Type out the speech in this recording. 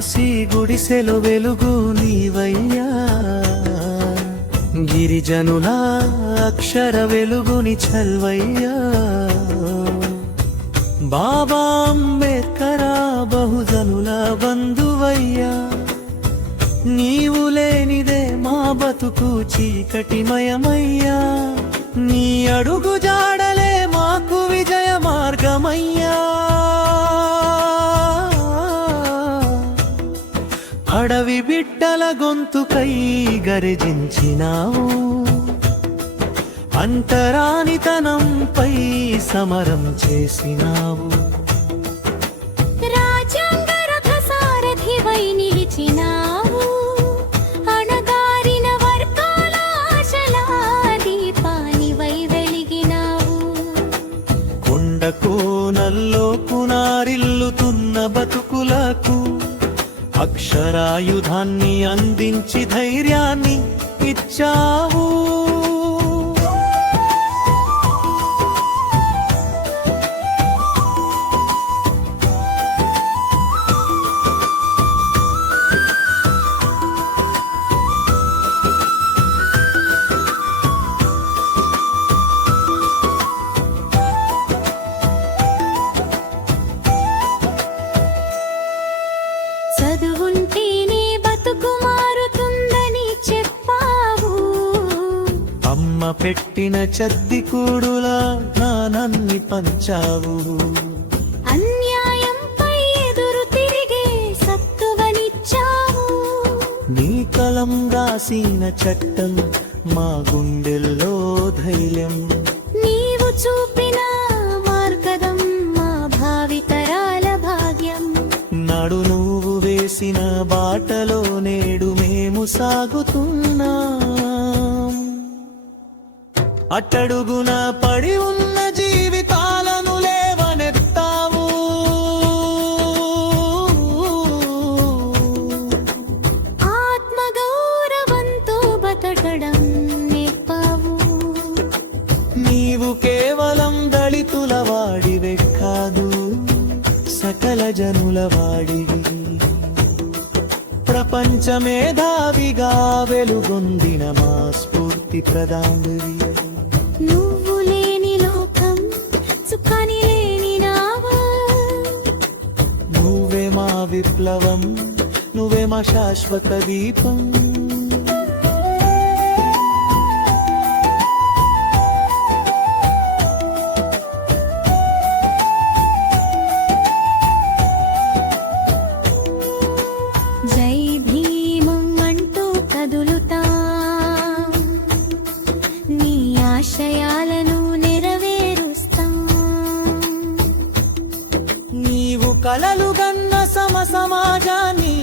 ఆదివాసి గుడిసెలో వెలుగు నీవయ్యా, గిరిజనుల అక్షర వెలుగుని చల్వయ్యా. బాబా అంబేద్కర బహుజనుల బంధువయ్యా, నీవు లేనిదే మా బతుకు చీకటిమయమయ్యా. నీ అడుగు జాడలే మాకు విజయ మార్గమయ్యా. అడవి బిడ్డల గొంతుకై గర్జించినావు, అంటరానితనంపై సమరం చేసినావు. రాజ్యాంగ రథ సారథివై నిలిచినావు, అణగారిన వర్గాల ఆశల దీపానివై వెలిగినావు. కొండ కోనల్లో కునారిల్లుతున్న బతుకులకు అక్షరాయుధాన్ని అందించి ధైర్యాన్ని ఇచ్చావు. చదువుంటేనే బతుకు మారుతుందని చెప్పావు, అమ్మ పెట్టిన చద్ది కూడులా జ్ఞానాన్ని పంచావు. అన్యాయంపై ఎదురు తిరిగే సత్తువనిచ్చావు. నీ కలం రాసిన చట్టం మా గుండెల్లో ధైర్యం, నీవు చూపిన మార్గదం మా భావితరాల భాగ్యం. నాడు నువ్వు వేసిన బాటలో నేడు మేము సాగుతున్నాం. అట్టడుగున పడి ఉన్న జీవితాలను లేవనెత్తావు. ఆత్మగౌరవంతో బతకడం నేర్పావు. నీవు కేవలం దళితుల వాడివే కాదు, సకల జనుల వాడివి. ప్రపంచ మేధావిగా వెలుగొందిన మా స్ఫూర్తి ప్రదాంగివి. నువ్వు లేని లోకం సుఖాని లేని నావా. నువ్వే మా విప్లవం, నువ్వే మా శాశ్వత దీపం. జై భీమం అంటూ కదులుతాం, నీ ఆశయాలను నెరవేరుస్తాం. నీవు కలలు గన్న సమాజాన్ని